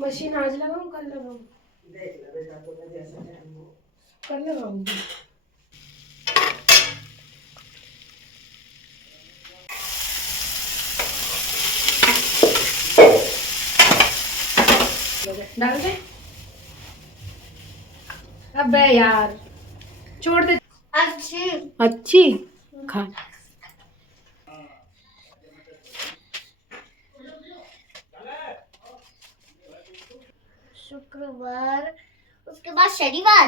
Machine आज लगाऊं कल लगाऊं? देख ले बेटा, तुम्हें जैसा टाइम हो। कल लगाऊंगी। डाल दे। अबे यार छोड़ दे। अच्छी अच्छी खा। शुक्रवार, उसके बाद शनिवार।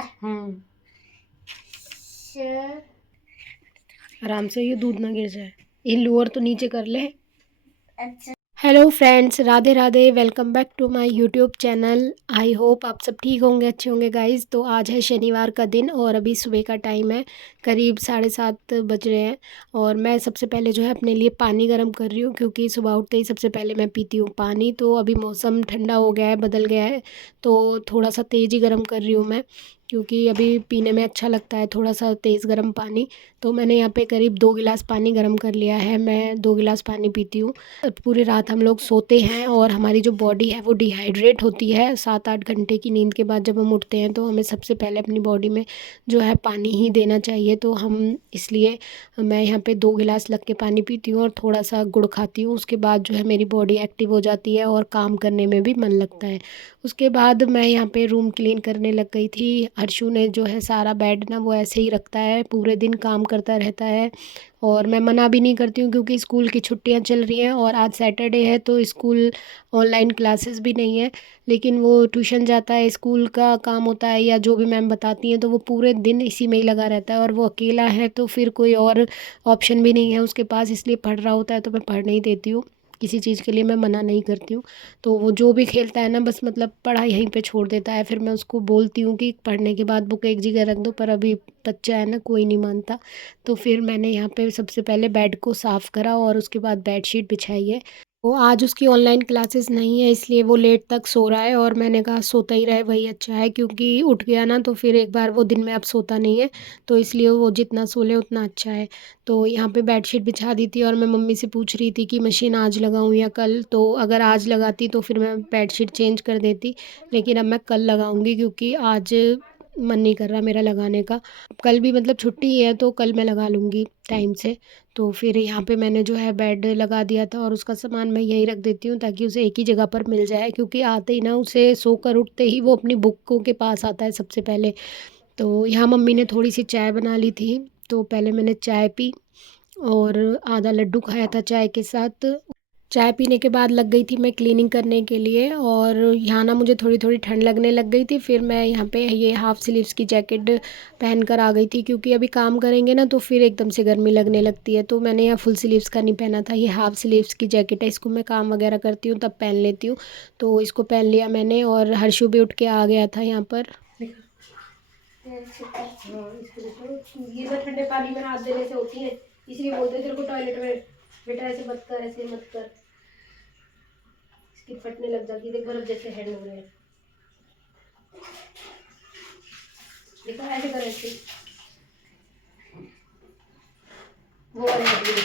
आराम से, ये दूध ना गिर जाए। ये लोअर तो नीचे कर ले। अच्छा। Hello friends, Radhe Radhe. Welcome back to my YouTube channel. I hope आप सब ठीक होंगे, अच्छे होंगे गाइस। तो आज है शनिवार का दिन और अभी सुबह का टाइम है, करीब 7:30 बज रहे हैं। और मैं सबसे पहले जो है अपने लिए पानी गर्म कर रही हूँ, क्योंकि सुबह उठते ही सबसे पहले मैं पीती हूँ पानी। तो अभी मौसम ठंडा हो गया है, बदल गया है, तो थोड़ा सा तेज़ ही गर्म कर रही हूँ मैं, क्योंकि अभी पीने में अच्छा लगता है थोड़ा सा तेज़ गर्म पानी। तो मैंने यहाँ पे करीब 2 गिलास पानी गर्म कर लिया है। मैं 2 गिलास पानी पीती हूँ। पूरी रात हम लोग सोते हैं और हमारी जो बॉडी है वो डिहाइड्रेट होती है। 7-8 घंटे की नींद के बाद जब हम उठते हैं तो हमें सबसे पहले अपनी बॉडी में जो है पानी ही देना चाहिए। तो हम इसलिए मैं यहाँ पे 2 गिलास लग के पानी पीती हूँ और थोड़ा सा गुड़ खाती हूँ। उसके बाद जो है मेरी बॉडी एक्टिव हो जाती है और काम करने में भी मन लगता है। उसके बाद मैं यहाँ पे रूम क्लीन करने लग गई थी। हर्षू ने जो है सारा बेड ना वो ऐसे ही रखता है, पूरे दिन काम करता रहता है। और मैं मना भी नहीं करती हूँ, क्योंकि स्कूल की छुट्टियां चल रही हैं और आज सैटरडे है तो स्कूल ऑनलाइन क्लासेस भी नहीं है। लेकिन वो ट्यूशन जाता है, स्कूल का काम होता है या जो भी मैम बताती हैं, तो वो पूरे दिन इसी में ही लगा रहता है। और वो अकेला है तो फिर कोई और ऑप्शन भी नहीं है उसके पास, इसलिए पढ़ रहा होता है तो मैं पढ़ नहीं देती हूँ। किसी चीज़ के लिए मैं मना नहीं करती हूँ। तो वो जो भी खेलता है ना, बस मतलब पढ़ाई यहीं पे छोड़ देता है। फिर मैं उसको बोलती हूँ कि पढ़ने के बाद बुक एक जगह रख दो, पर अभी बच्चा है ना, कोई नहीं मानता। तो फिर मैंने यहाँ पे सबसे पहले बेड को साफ़ करा और उसके बाद बेडशीट बिछाई है। वो आज उसकी ऑनलाइन क्लासेस नहीं है, इसलिए वो लेट तक सो रहा है और मैंने कहा सोता ही रहे वही अच्छा है, क्योंकि उठ गया ना तो फिर एक बार वो दिन में अब सोता नहीं है। तो इसलिए वो जितना सो ले उतना अच्छा है। तो यहाँ पे बेडशीट बिछा दी थी और मैं मम्मी से पूछ रही थी कि मशीन आज लगाऊँ या कल। तो अगर आज लगाती तो फिर मैं बेडशीट चेंज कर देती, लेकिन अब मैं कल लगाऊंगी, क्योंकि आज मन नहीं कर रहा मेरा लगाने का। कल भी मतलब छुट्टी है तो कल मैं लगा लूँगी टाइम से। तो फिर यहाँ पे मैंने जो है बेड लगा दिया था और उसका सामान मैं यहीं रख देती हूँ, ताकि उसे एक ही जगह पर मिल जाए, क्योंकि आते ही ना उसे सोकर उठते ही वो अपनी बुकों के पास आता है सबसे पहले। तो यहाँ मम्मी ने थोड़ी सी चाय बना ली थी, तो पहले मैंने चाय पी और आधा लड्डू खाया था चाय के साथ। चाय पीने के बाद लग गई थी मैं क्लीनिंग करने के लिए। और यहाँ ना मुझे थोड़ी थोड़ी ठंड लगने लग गई थी। फिर मैं यहाँ पे ये हाफ़ स्लीव्स की जैकेट पहन कर आ गई थी, क्योंकि अभी काम करेंगे ना तो फिर एकदम से गर्मी लगने लगती है। तो मैंने यहाँ फुल स्लीव्स का नहीं पहना था, ये हाफ़ स्लीव्स की जैकेट है, इसको मैं काम वगैरह करती हूँ तब पहन लेती हूँ। तो इसको पहन लिया मैंने और हर्षु भी उठ के आ गया था यहाँ पर। हाँ, इसको देखो, ये तो ठंडे पानी में हाथ देने से होती है, इसलिए बोलते हैं तेरे को टॉयलेट में बेटा ऐसे मत कर, ऐसे मत कर, इसकी फटने लग जाती है। देख बर्फ जैसे हैंड हो रहे हैं, देखो ऐसे कर, ऐसे वो वाले हट गए।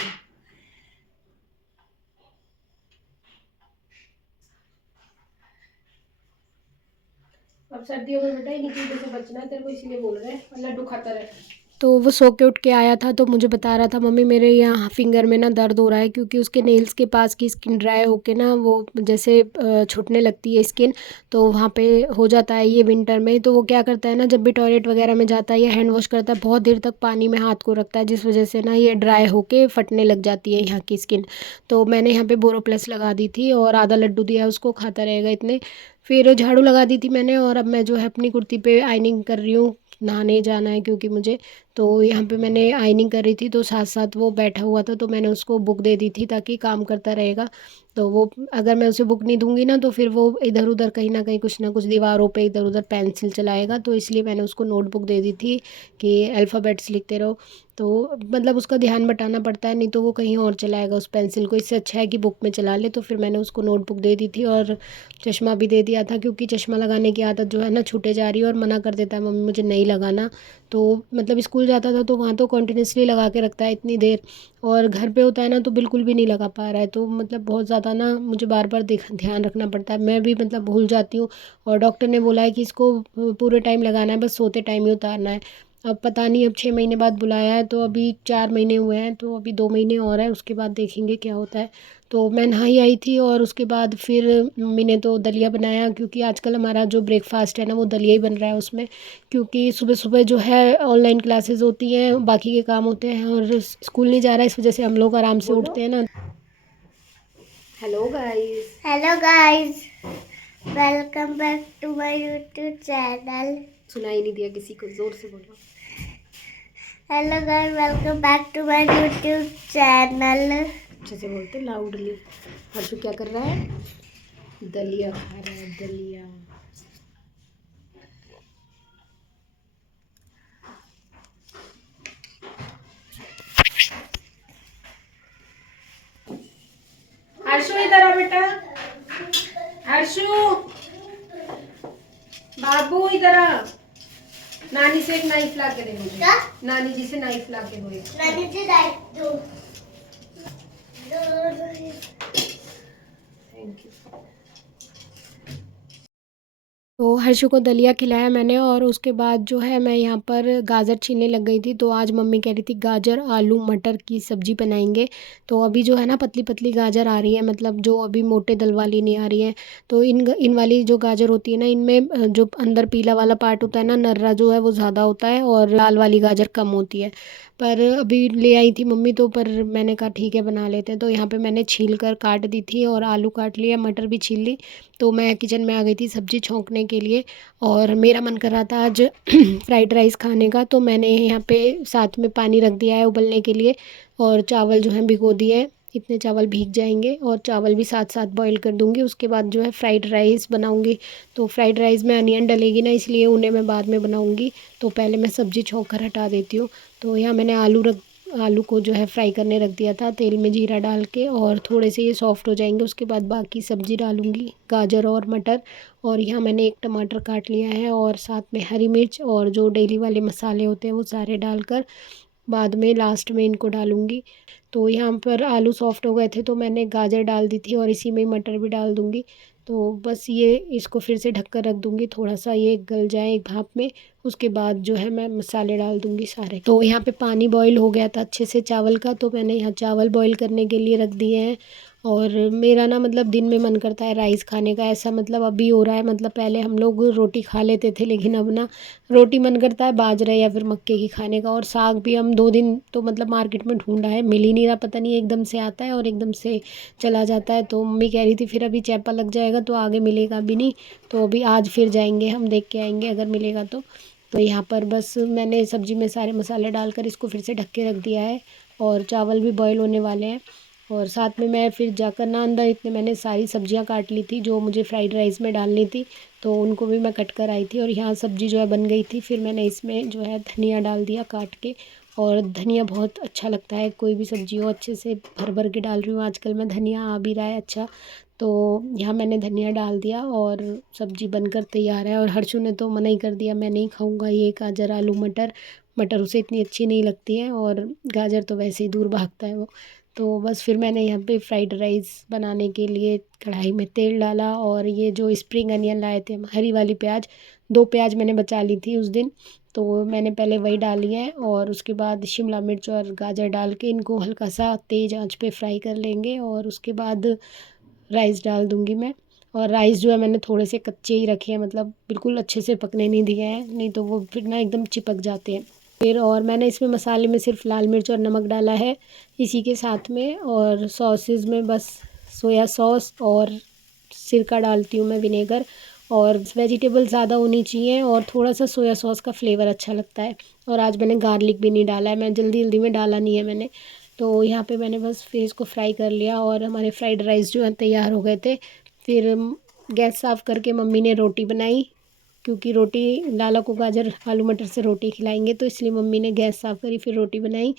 अब सर्दियों में बेटा इन्हीं चीज़ों से बचना है तेरे को, इसीलिए बोल रहे हैं, लड्डू खाता रहे। तो वो सो के उठ के आया था तो मुझे बता रहा था, मम्मी मेरे यहाँ फिंगर में ना दर्द हो रहा है, क्योंकि उसके नेल्स के पास की स्किन ड्राई होके ना वो जैसे छूटने लगती है स्किन, तो वहाँ पे हो जाता है ये विंटर में। तो वो क्या करता है ना, जब भी टॉयलेट वगैरह में जाता है या हैंड वॉश करता है, बहुत देर तक पानी में हाथ को रखता है, जिस वजह से ना ये ड्राई होके फटने लग जाती है यहाँ की स्किन। तो मैंने यहाँ पे बोरोप्लस लगा दी थी और आधा लड्डू दिया उसको, खाता रहेगा इतने। फिर झाड़ू लगा दी थी मैंने और अब मैं जो है अपनी कुर्ती पे आइनिंग कर रही हूँ, नहाने जाना है क्योंकि मुझे। तो यहाँ पे मैंने आइनिंग कर रही थी तो साथ साथ वो बैठा हुआ था, तो मैंने उसको बुक दे दी थी ताकि काम करता रहेगा। तो वो अगर मैं उसे बुक नहीं दूंगी ना तो फिर वो इधर उधर कहीं ना कहीं कुछ ना कुछ दीवारों पे इधर उधर पेंसिल चलाएगा। तो इसलिए मैंने उसको नोटबुक दे दी थी कि अल्फ़ाबेट्स लिखते रहो। तो मतलब उसका ध्यान बटाना पड़ता है, नहीं तो वो कहीं और चलाएगा उस पेंसिल को। इससे अच्छा है कि बुक में चला ले। तो फिर मैंने उसको नोटबुक दे दी थी और चश्मा भी दे दिया था, क्योंकि चश्मा लगाने की आदत जो है ना छूटे जा रही है और मना कर देता है, मम्मी मुझे नहीं लगाना। तो मतलब स्कूल जाता था तो वहाँ तो कंटिन्यूसली लगा के रखता है इतनी देर, और घर पे होता है ना तो बिल्कुल भी नहीं लगा पा रहा है। तो मतलब बहुत ज़्यादा ना मुझे बार बार ध्यान रखना पड़ता है, मैं भी मतलब भूल जाती हूँ। और डॉक्टर ने बोला है कि इसको पूरे टाइम लगाना है, बस सोते टाइम ही उतारना है। अब पता नहीं, अब 6 महीने बाद बुलाया है तो अभी 4 महीने हुए हैं, तो अभी 2 महीने और है, उसके बाद देखेंगे क्या होता है। तो मैं नहाई आई थी और उसके बाद फिर मम्मी ने तो दलिया बनाया, क्योंकि आजकल हमारा जो ब्रेकफास्ट है ना वो दलिया ही बन रहा है उसमें, क्योंकि सुबह सुबह जो है ऑनलाइन क्लासेस होती हैं, बाकी के काम होते हैं और स्कूल नहीं जा रहा है, इस वजह से हम लोग आराम से उठते हैं ना। Hello guys. Hello guys, welcome back to my YouTube channel. सुनाई नहीं दिया किसी को, जोर से बोलो। Hello guys, welcome back to my YouTube channel. अच्छे से बोलते, लाउडली। हर्षु क्या कर रहा है? दलिया खा रहा है, दलिया। हर्षु इधर आ बेटा, हर्षु बाबू इधर आ। नानी से एक नाइफ ला के दे मुझे। क्या? नानी जी से नाइफ ला के दो एक। नानी जी लाइक दो। Thank you. तो हर्षु को दलिया खिलाया मैंने, और उसके बाद जो है मैं यहाँ पर गाजर छीलने लग गई थी। तो आज मम्मी कह रही थी गाजर आलू मटर की सब्ज़ी बनाएंगे। तो अभी जो है ना पतली पतली गाजर आ रही है, मतलब जो अभी मोटे दल वाली नहीं आ रही है। तो इन वाली जो गाजर होती है ना, इनमें जो अंदर पीला वाला पार्ट होता है ना, नर्रा जो है वो ज़्यादा होता है और लाल वाली गाजर कम होती है। पर अभी ले आई थी मम्मी तो, पर मैंने कहा ठीक है बना लेते हैं। तो यहाँ पे मैंने छील कर काट दी थी और आलू काट लिया, मटर भी छील ली। तो मैं किचन में आ गई थी सब्ज़ी छौंकने के लिए, और मेरा मन कर रहा था आज फ्राइड राइस खाने का। तो मैंने यहाँ पे साथ में पानी रख दिया है उबलने के लिए, और चावल जो है भिगो दिए हैं। इतने चावल भीग जाएंगे और चावल भी साथ साथ बॉईल कर दूँगी। उसके बाद जो है फ्राइड राइस बनाऊँगी। तो फ्राइड राइस में अनियन डलेगी ना, इसलिए उन्हें मैं बाद में बनाऊँगी। तो पहले मैं सब्ज़ी छौंक कर हटा देती हूँ। तो यहाँ मैंने आलू को जो है फ्राई करने रख दिया था तेल में जीरा डाल के, और थोड़े से ये सॉफ्ट हो जाएंगे उसके बाद बाकी सब्ज़ी डालूँगी, गाजर और मटर। और यहाँ मैंने एक टमाटर काट लिया है और साथ में हरी मिर्च और जो डेली वाले मसाले होते हैं वो सारे डालकर बाद में लास्ट में इनको डालूँगी। तो यहाँ पर आलू सॉफ्ट हो गए थे तो मैंने गाजर डाल दी थी, और इसी में मटर भी डाल दूँगी। तो बस ये इसको फिर से ढक कर रख दूँगी, थोड़ा सा ये गल जाए एक भाप में। उसके बाद जो है मैं मसाले डाल दूँगी सारे। तो यहाँ पे पानी बॉईल हो गया था अच्छे से चावल का, तो मैंने यहाँ चावल बॉईल करने के लिए रख दिए हैं। और मेरा ना मतलब दिन में मन करता है राइस खाने का, ऐसा मतलब अभी हो रहा है। मतलब पहले हम लोग रोटी खा लेते थे, लेकिन अब ना रोटी मन करता है बाजरे या फिर मक्के की खाने का। और साग भी हम 2 दिन तो मतलब मार्केट में ढूंढा है, मिल ही नहीं रहा, पता नहीं एकदम से आता है और एकदम से चला जाता है। तो मम्मी कह रही थी फिर अभी चैपा लग जाएगा तो आगे मिलेगा भी नहीं। तो अभी आज फिर जाएंगे हम, देख के आएंगे अगर मिलेगा तो। तो यहाँ पर बस मैंने सब्ज़ी में सारे मसाले डालकर इसको फिर से ढक के रख दिया है, और चावल भी बॉईल होने वाले हैं। और साथ में मैं फिर जाकर ना अंदर इतने मैंने सारी सब्जियां काट ली थी जो मुझे फ्राइड राइस में डालनी थी, तो उनको भी मैं कट कर आई थी। और यहाँ सब्ज़ी जो है बन गई थी, फिर मैंने इसमें जो है धनिया डाल दिया काट के। और धनिया बहुत अच्छा लगता है, कोई भी सब्ज़ी हो अच्छे से भर भर के डाल रही हूँ आजकल मैं, धनिया आ भी रहा है अच्छा। तो यहाँ मैंने धनिया डाल दिया और सब्ज़ी बनकर तैयार है। और हर्षु ने तो मना ही कर दिया, मैं नहीं खाऊंगा ये गाजर आलू मटर, मटर उसे इतनी अच्छी नहीं लगती है, और गाजर तो वैसे ही दूर भागता है वो। तो बस फिर मैंने यहाँ पे फ्राइड राइस बनाने के लिए कढ़ाई में तेल डाला, और ये जो स्प्रिंग अनियन लाए थे हम, हरी वाली प्याज, 2 प्याज मैंने बचा ली थी उस दिन, तो मैंने पहले वही डाली है। और उसके बाद शिमला मिर्च और गाजर डाल के इनको हल्का सा तेज़ आंच पे फ्राई कर लेंगे, और उसके बाद राइस डाल दूँगी मैं। और राइस जो है मैंने थोड़े से कच्चे ही रखे हैं, मतलब बिल्कुल अच्छे से पकने नहीं दिए हैं, नहीं तो वो फिर ना एकदम चिपक जाते हैं फिर। और मैंने इसमें मसाले में सिर्फ लाल मिर्च और नमक डाला है इसी के साथ में, और सॉसेस में बस सोया सॉस और सिरका डालती हूँ मैं, विनेगर। और वेजिटेबल ज़्यादा होनी चाहिए, और थोड़ा सा सोया सॉस का फ्लेवर अच्छा लगता है। और आज मैंने गार्लिक भी नहीं डाला है, मैं जल्दी जल्दी में डाला नहीं है मैंने। तो यहाँ पे मैंने बस फिर इसको फ्राई कर लिया, और हमारे फ्राइड राइस जो है तैयार हो गए थे। फिर गैस साफ़ करके मम्मी ने रोटी बनाई, क्योंकि रोटी लाला को गाजर आलू मटर से रोटी खिलाएंगे, तो इसलिए मम्मी ने गैस साफ़ करी फिर रोटी बनाई।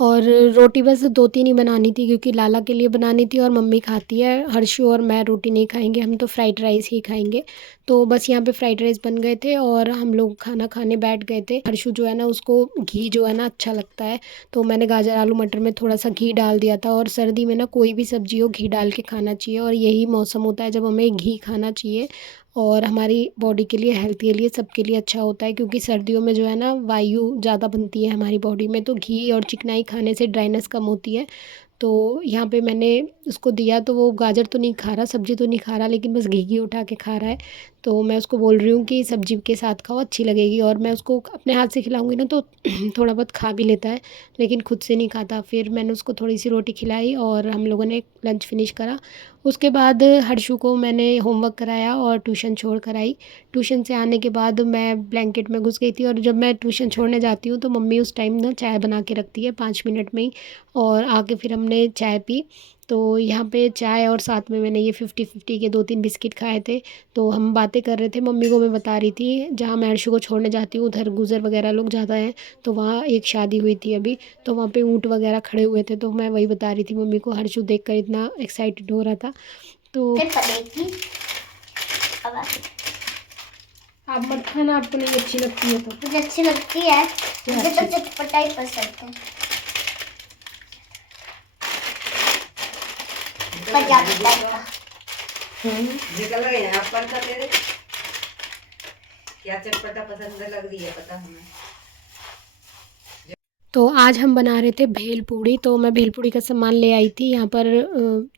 और रोटी बस 2-3 ही बनानी थी क्योंकि लाला के लिए बनानी थी और मम्मी खाती है। हर्षु और मैं रोटी नहीं खाएंगे, हम तो फ्राइड राइस ही खाएंगे। तो बस यहाँ पे फ्राइड राइस बन गए थे और हम लोग खाना खाने बैठ गए थे। हर्षु जो है ना उसको घी जो है ना अच्छा लगता है, तो मैंने गाजर आलू मटर में थोड़ा सा घी डाल दिया था। और सर्दी में ना कोई भी सब्जी हो घी डाल के खाना चाहिए, और यही मौसम होता है जब हमें घी खाना चाहिए। और हमारी बॉडी के लिए, हेल्थ के लिए, सबके लिए अच्छा होता है क्योंकि सर्दियों में जो है ना वायु ज़्यादा बनती है हमारी बॉडी में, तो घी और चिकनाई खाने से ड्राइनेस कम होती है। तो यहाँ पे मैंने उसको दिया तो वो गाजर तो नहीं खा रहा, सब्ज़ी तो नहीं खा रहा, लेकिन बस घी उठा के खा रहा है। तो मैं उसको बोल रही हूँ कि सब्ज़ी के साथ खाओ, अच्छी लगेगी। और मैं उसको अपने हाथ से खिलाऊंगी ना तो थोड़ा बहुत खा भी लेता है, लेकिन खुद से नहीं खाता। फिर मैंने उसको थोड़ी सी रोटी खिलाई और हम लोगों ने लंच फिनिश करा। उसके बाद हर्षु को मैंने होमवर्क कराया और ट्यूशन छोड़ कर आई। ट्यूशन से आने के बाद मैं ब्लैंकेट में घुस गई थी, और जब मैं ट्यूशन छोड़ने जाती हूँ तो मम्मी उस टाइम ना चाय बना के रखती है 5 मिनट में ही। और आके फिर हमने चाय पी। तो यहाँ पे चाय और साथ में मैंने ये 50-50 के 2-3 बिस्किट खाए थे। तो हम बातें कर रहे थे, मम्मी को मैं बता रही थी जहाँ मैं हर्षु को छोड़ने जाती हूँ उधर गुजर वगैरह लोग ज़्यादा हैं। तो वहाँ एक शादी हुई थी अभी, तो वहाँ पे ऊँट वगैरह खड़े हुए थे, तो मैं वही बता रही थी मम्मी को। हर्षु देख कर इतना एक्साइटेड हो रहा था। तो पड़ेगी अब आप मत खाना, आपको नहीं अच्छी लगती है तो। मुझे अच्छी लगती है, मुझे तो चटपटा ही पसंद है। पंजाबी टाइप का। निकल गए हैं आप पर का तेरे क्या चटपटा पसंद लग रही है पता हमें। तो आज हम बना रहे थे भेल पूड़ी। तो मैं भेल पूड़ी का सामान ले आई थी यहाँ पर।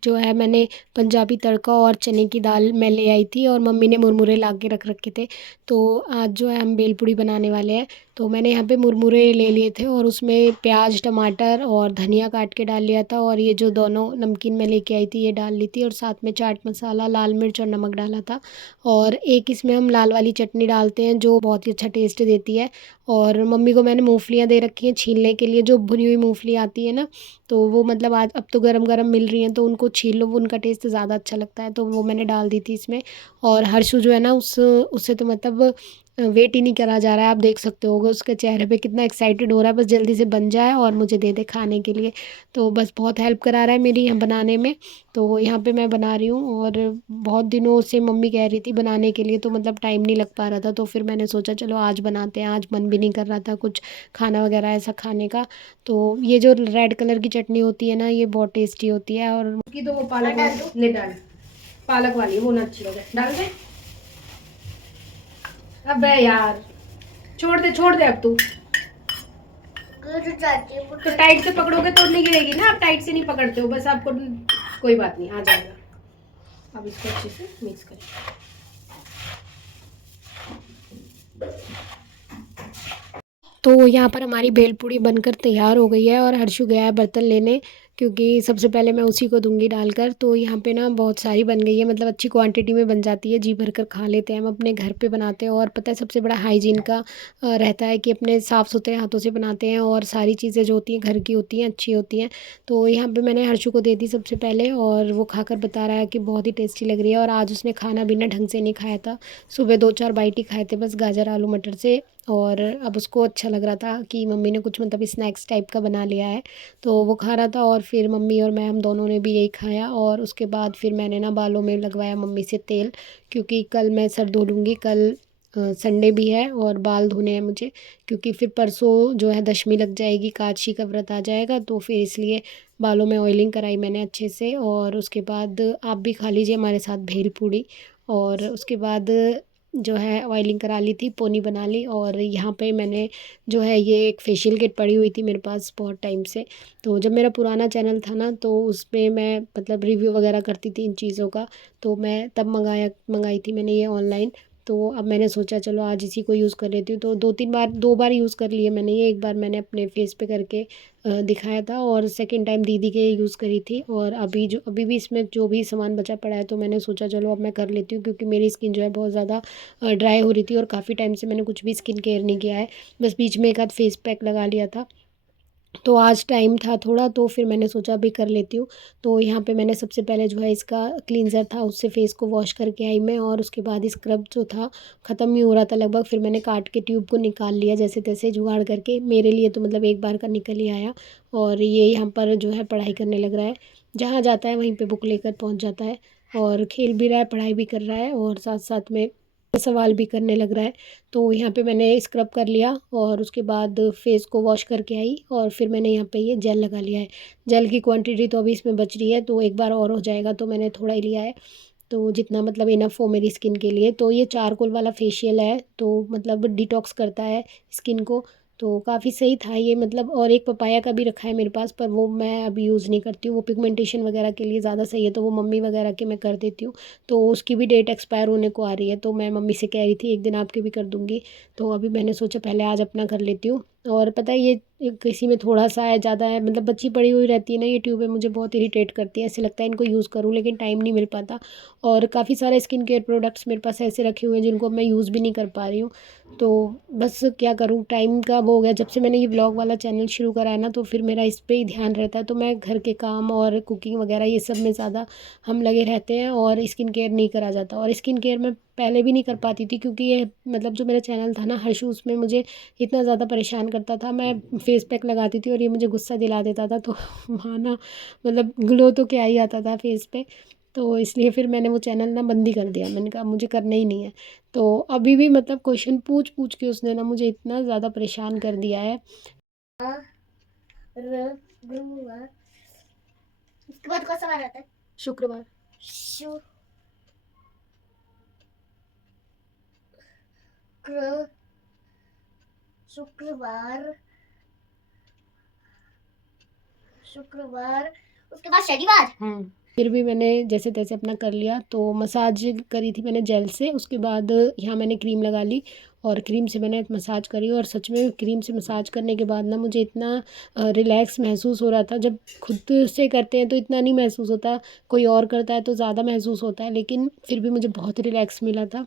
जो है मैंने पंजाबी तड़का और चने की दाल मैं ले आई थी, और मम्मी ने मुरमुरे ला के रख रखे थे। तो आज जो है हम भेल पूड़ी बनाने वाले हैं। तो मैंने यहाँ पे मुरमुरे ले लिए थे और उसमें प्याज टमाटर और धनिया काट के डाल लिया था, और ये जो दोनों नमकीन मैं लेके आई थी ये डाल ली थी, और साथ में चाट मसाला, लाल मिर्च और नमक डाला था। और एक इसमें हम लाल वाली चटनी डालते हैं जो बहुत ही अच्छा टेस्ट देती है। और मम्मी को मैंने मूंगफलियाँ दे रखी हैं छीलने के लिए, जो भुनी हुई मूंगफली आती है ना, तो वो मतलब आज अब तो गरम गरम मिल रही हैं, तो उनको छील लो, वो उनका टेस्ट ज़्यादा अच्छा लगता है, तो वो मैंने डाल दी थी इसमें। और हर्षु जो है ना उससे तो मतलब वेट ही नहीं करा जा रहा है, आप देख सकते होगे उसके चेहरे पे कितना एक्साइटेड हो रहा है, बस जल्दी से बन जाए और मुझे दे दे खाने के लिए। तो बस बहुत हेल्प करा रहा है मेरी यहाँ बनाने में। तो यहाँ पे मैं बना रही हूँ, और बहुत दिनों से मम्मी कह रही थी बनाने के लिए, तो मतलब टाइम नहीं लग पा रहा था, तो फिर मैंने सोचा चलो आज बनाते हैं। आज मन भी नहीं कर रहा था कुछ खाना वगैरह ऐसा खाने का। तो ये जो रेड कलर की चटनी होती है ना ये बहुत टेस्टी होती है। और उसकी तो वो पालक वाली ले डाल, पालक वाली वो ना अच्छी लगे, डाल दे। अबे यार छोड़ दे अब तू। तो टाइट से पकड़ोगे तो नहीं गिरेगी ना, आप टाइट से नहीं पकड़ते हो, बस आपको कोई बात नहीं, आ जाएगा। अब इसको अच्छे से मिक्स करें। तो यहाँ पर हमारी भेलपूड़ी बनकर तैयार हो गई है, और हर्षु गया है बर्तन लेने, क्योंकि सबसे पहले मैं उसी को दूंगी डालकर। तो यहाँ पे ना बहुत सारी बन गई है, मतलब अच्छी क्वांटिटी में बन जाती है, जी भर कर खा लेते हैं हम, अपने घर पे बनाते हैं। और पता है सबसे बड़ा हाइजीन का रहता है कि अपने साफ़ सुथरे हाथों से बनाते हैं, और सारी चीज़ें जो होती हैं घर की होती हैं, अच्छी होती हैं। तो यहाँ पर मैंने हर्षु को दे दी सबसे पहले, और वो खाकर बता रहा है कि बहुत ही टेस्टी लग रही है। और आज उसने खाना भी ना ढंग से नहीं खाया था, सुबह 2-4 बाइट ही खाए थे बस गाजर आलू मटर से। और अब उसको अच्छा लग रहा था कि मम्मी ने कुछ मतलब स्नैक्स टाइप का बना लिया है, तो वो खा रहा था। और फिर मम्मी और मैं हम दोनों ने भी यही खाया। और उसके बाद फिर मैंने ना बालों में लगवाया मम्मी से तेल, क्योंकि कल मैं सर धो लूँगी। कल संडे भी है और बाल धोने हैं मुझे, क्योंकि फिर परसों जो है दशमी लग जाएगी, कादशी का व्रत आ जाएगा, तो फिर इसलिए बालों में ऑयलिंग कराई मैंने अच्छे से। और उसके बाद आप भी खा लीजिए हमारे साथ भेल पूड़ी। और उसके बाद जो है ऑयलिंग करा ली थी, पोनी बना ली। और यहाँ पे मैंने जो है ये एक फेशियल किट पड़ी हुई थी मेरे पास बहुत टाइम से, तो जब मेरा पुराना चैनल था ना तो उसमें मैं मतलब रिव्यू वगैरह करती थी इन चीज़ों का, तो मैं तब मंगाई थी मैंने ये ऑनलाइन। तो अब मैंने सोचा चलो आज इसी को यूज़ कर लेती हूँ। तो 2 बार यूज़ कर लिए मैंने ये, एक बार मैंने अपने फेस पे करके दिखाया था, और सेकंड टाइम दीदी के यूज़ करी थी। और अभी भी इसमें जो भी सामान बचा पड़ा है, तो मैंने सोचा चलो अब मैं कर लेती हूँ, क्योंकि मेरी स्किन जो है बहुत ज़्यादा ड्राई हो रही थी, और काफ़ी टाइम से मैंने कुछ भी स्किन केयर नहीं किया है, बस बीच में एक आध फेस पैक लगा लिया था। तो आज टाइम था थोड़ा, तो फिर मैंने सोचा अभी कर लेती हूँ। तो यहाँ पे मैंने सबसे पहले जो है इसका क्लींज़र था उससे फ़ेस को वॉश करके आई मैं, और उसके बाद स्क्रब जो था ख़त्म ही हो रहा था लगभग, फिर मैंने काट के ट्यूब को निकाल लिया जैसे तैसे जुगाड़ करके। मेरे लिए तो मतलब एक बार का निकल ही आया। और ये यहाँ पर जो है पढ़ाई करने लग रहा है, जहाँ जाता है वहीं पे बुक लेकर पहुँच जाता है, और खेल भी रहा है, पढ़ाई भी कर रहा है, और साथ साथ में सवाल भी करने लग रहा है। तो यहाँ पे मैंने स्क्रब कर लिया और उसके बाद फेस को वॉश करके आई, और फिर मैंने यहाँ पे ये जेल लगा लिया है। जेल की क्वांटिटी तो अभी इसमें बच रही है, तो एक बार और हो जाएगा, तो मैंने थोड़ा ही लिया है, तो जितना मतलब इनफ हो मेरी स्किन के लिए। तो ये चारकोल वाला फेशियल है, तो मतलब डिटॉक्स करता है स्किन को, तो काफ़ी सही था ये मतलब। और एक पपाया का भी रखा है मेरे पास, पर वो मैं अभी यूज़ नहीं करती हूँ, वो पिगमेंटेशन वगैरह के लिए ज़्यादा सही है, तो वो मम्मी वगैरह के मैं कर देती हूँ। तो उसकी भी डेट एक्सपायर होने को आ रही है, तो मैं मम्मी से कह रही थी एक दिन आपकी भी कर दूँगी। तो अभी मैंने सोचा पहले आज अपना कर लेती हूँ। और पता है ये किसी में थोड़ा सा है, ज़्यादा है, मतलब बची पड़ी हुई रहती है ना ये ट्यूबें, मुझे बहुत इरिटेट करती है, ऐसे लगता है इनको यूज़ करूँ लेकिन टाइम नहीं मिल पाता। और काफ़ी सारे स्किन केयर प्रोडक्ट्स मेरे पास ऐसे रखे हुए हैं जिनको मैं यूज़ भी नहीं कर पा रही हूँ। तो बस क्या करूँ, टाइम का वो हो गया। जब से मैंने ये व्लॉग वाला चैनल शुरू करा है ना, तो फिर मेरा इस पे ही ध्यान रहता है, तो मैं घर के काम और कुकिंग वगैरह ये सब में ज़्यादा हम लगे रहते हैं, और स्किन केयर नहीं करा जाता। और स्किन केयर मैं पहले भी नहीं कर पाती थी, क्योंकि ये मतलब जो मेरा चैनल था ना हर्षू, उसमें मुझे इतना ज़्यादा परेशान करता था। मैं फेस पैक लगाती थी और ये मुझे गुस्सा दिला देता था, तो वहाँ ना मतलब ग्लो तो क्या ही आता था फेस पे। तो इसलिए फिर मैंने वो चैनल ना बंद ही कर दिया, मैंने कहा मुझे करना ही नहीं है। तो अभी भी मतलब क्वेश्चन पूछ पूछ के उसने ना मुझे इतना ज़्यादा परेशान कर दिया है। गुरुवार, उसके बाद कौन सा वार आता है? शुक्रवार। शुक्र, शुक्रवार, शुक्रवार, उसके बाद शनिवार। फिर भी मैंने जैसे तैसे अपना कर लिया। तो मसाज करी थी मैंने जेल से, उसके बाद यहाँ मैंने क्रीम लगा ली, और क्रीम से मैंने मसाज करी। और सच में क्रीम से मसाज करने के बाद ना मुझे इतना रिलैक्स महसूस हो रहा था। जब खुद से करते हैं तो इतना नहीं महसूस होता, कोई और करता है तो ज़्यादा महसूस होता है, लेकिन फिर भी मुझे बहुत रिलैक्स मिला था।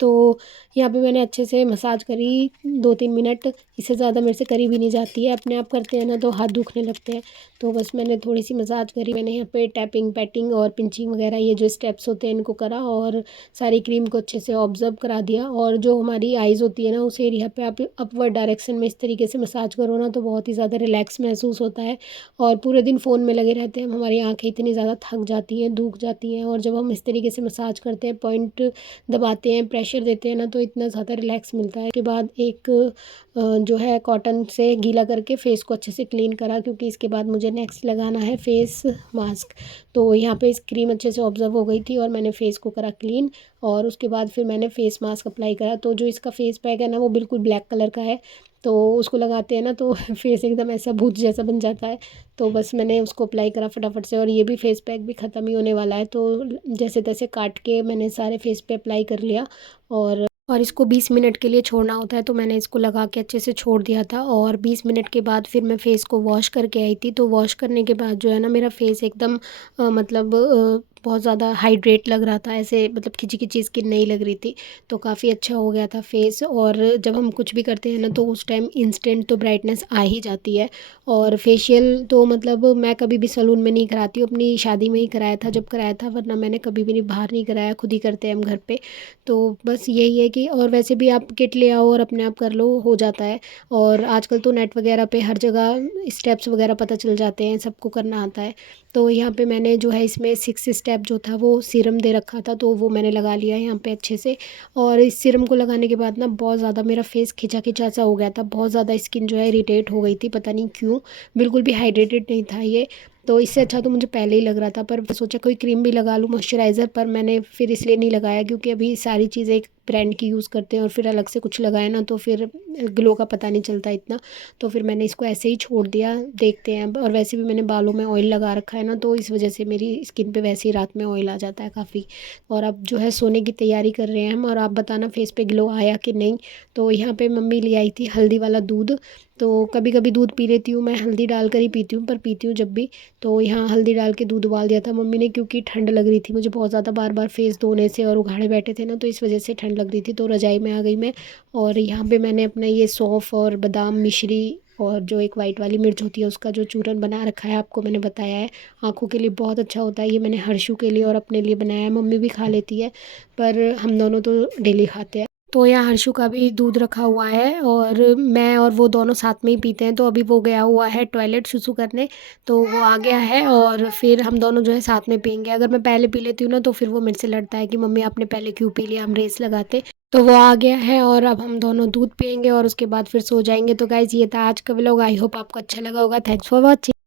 तो यहाँ पे मैंने अच्छे से मसाज करी 2-3 मिनट, इससे ज़्यादा मेरे से करी भी नहीं जाती है। अपने आप करते हैं ना तो हाथ दुखने लगते हैं, तो बस मैंने थोड़ी सी मसाज करी। मैंने यहाँ पे टैपिंग पैटिंग और पिंचिंग वगैरह ये जो स्टेप्स होते हैं इनको करा, और सारी क्रीम को अच्छे से ऑब्जर्व करा दिया। और जो हमारी आइज़ होती है ना, उस एरिया पे आप अपवर्ड डायरेक्शन में इस तरीके से मसाज करो ना, तो बहुत ही ज़्यादा रिलैक्स महसूस होता है। और पूरे दिन फ़ोन में लगे रहते हैं, हमारी आँखें इतनी ज़्यादा थक जाती हैं, दुख जाती हैं, और जब हम इस तरीके से मसाज करते हैं, पॉइंट दबाते हैं, प्रेशर देते हैं ना, तो इतना ज़्यादा रिलैक्स मिलता है। के बाद एक जो है कॉटन से गीला करके फ़ेस को अच्छे से क्लीन करा, क्योंकि इसके बाद मुझे नेक्स्ट लगाना है फ़ेस मास्क। तो यहाँ पे इस क्रीम अच्छे से ऑब्ज़र्व हो गई थी, और मैंने फ़ेस को करा क्लीन, और उसके बाद फिर मैंने फ़ेस मास्क अप्लाई करा। तो जो इसका फ़ेस पैक है ना, वो बिल्कुल ब्लैक कलर का है, तो उसको लगाते हैं ना तो फ़ेस एकदम ऐसा भूत जैसा बन जाता है। तो बस मैंने उसको अप्लाई करा फटाफट से, और ये भी फ़ेस पैक भी ख़त्म ही होने वाला है, तो जैसे तैसे काट के मैंने सारे फ़ेस पे अप्लाई कर लिया। और इसको 20 मिनट के लिए छोड़ना होता है, तो मैंने इसको लगा के अच्छे से छोड़ दिया था। और 20 मिनट के बाद फिर मैं फ़ेस को वॉश करके आई थी। तो वॉश करने के बाद जो है ना, मेरा फ़ेस एकदम मतलब बहुत ज़्यादा हाइड्रेट लग रहा था, ऐसे मतलब खिंची खिंची स्किन नहीं लग रही थी, तो काफ़ी अच्छा हो गया था फ़ेस। और जब हम कुछ भी करते हैं ना, तो उस टाइम इंस्टेंट तो ब्राइटनेस आ ही जाती है। और फेशियल तो मतलब मैं कभी भी सैलून में नहीं कराती हूँ, अपनी शादी में ही कराया था जब कराया था, वरना मैंने कभी भी नहीं बाहर नहीं कराया, खुद ही करते हैं हम घर पे। तो बस यही है कि, और वैसे भी आप किट ले आओ और अपने आप कर लो, हो जाता है। और आजकल तो नेट वगैरह पे हर जगह स्टेप्स वगैरह पता चल जाते हैं, सबको करना आता है। तो यहाँ पे मैंने जो है इसमें 6 स्टेप जो था वो सीरम दे रखा था, तो वो मैंने लगा लिया यहाँ पे अच्छे से। और इस सीरम को लगाने के बाद ना बहुत ज़्यादा मेरा फेस खिंचा खिंचा सा हो गया था, बहुत ज़्यादा स्किन जो है इरिटेट हो गई थी, पता नहीं क्यों, बिल्कुल भी हाइड्रेटेड नहीं था ये। तो इससे अच्छा तो मुझे पहले ही लग रहा था, पर मैं सोचा कोई क्रीम भी लगा लूँ मॉइस्चराइज़र, पर मैंने फिर इसलिए नहीं लगाया, क्योंकि अभी सारी चीज़ें एक ब्रांड की यूज़ करते हैं, और फिर अलग से कुछ लगाए ना तो फिर ग्लो का पता नहीं चलता इतना। तो फिर मैंने इसको ऐसे ही छोड़ दिया, देखते हैं अब। और वैसे भी मैंने बालों में ऑयल लगा रखा है ना, तो इस वजह से मेरी स्किन पे वैसे ही रात में ऑयल आ जाता है काफ़ी। और अब जो है सोने की तैयारी कर रहे हैं हम, और आप बताना फेस पे ग्लो आया कि नहीं। तो यहाँ पे मम्मी ले आई थी हल्दी वाला दूध, तो कभी कभी दूध पी लेती हूँ मैं, हल्दी डाल कर ही पीती हूँ, पर पीती हूँ जब भी। तो यहाँ हल्दी डाल के दूध उबाल दिया था मम्मी ने, क्योंकि ठंड लग रही थी मुझे बहुत ज़्यादा, बार बार फेस धोने से और उघाड़े बैठे थे ना, तो इस वजह से ठंड लग रही थी। तो रजाई में आ गई मैं। और यहाँ पे मैंने अपना ये सौंफ और बादाम मिश्री और जो एक वाइट वाली मिर्च होती है उसका जो चूरन बना रखा है, आपको मैंने बताया है, आँखों के लिए बहुत अच्छा होता है। ये मैंने हर्षू के लिए और अपने लिए बनाया है, मम्मी भी खा लेती है, पर हम दोनों तो डेली खाते हैं। तो यहाँ हर्षु का भी दूध रखा हुआ है और मैं और वो दोनों साथ में ही पीते हैं। तो अभी वो गया हुआ है टॉयलेट सुसु करने, तो वो आ गया है और फिर हम दोनों जो है साथ में पियेंगे। अगर मैं पहले पी लेती हूँ ना तो फिर वो मेरे से लड़ता है कि मम्मी आपने पहले क्यों पी लिया, हम रेस लगाते। तो वो आ गया है और अब हम दोनों दूध पियेंगे और उसके बाद फिर सो जाएंगे। तो गाइज़ ये था आज का व्लॉग, आई होप आपको अच्छा लगा होगा। Thanks for watching.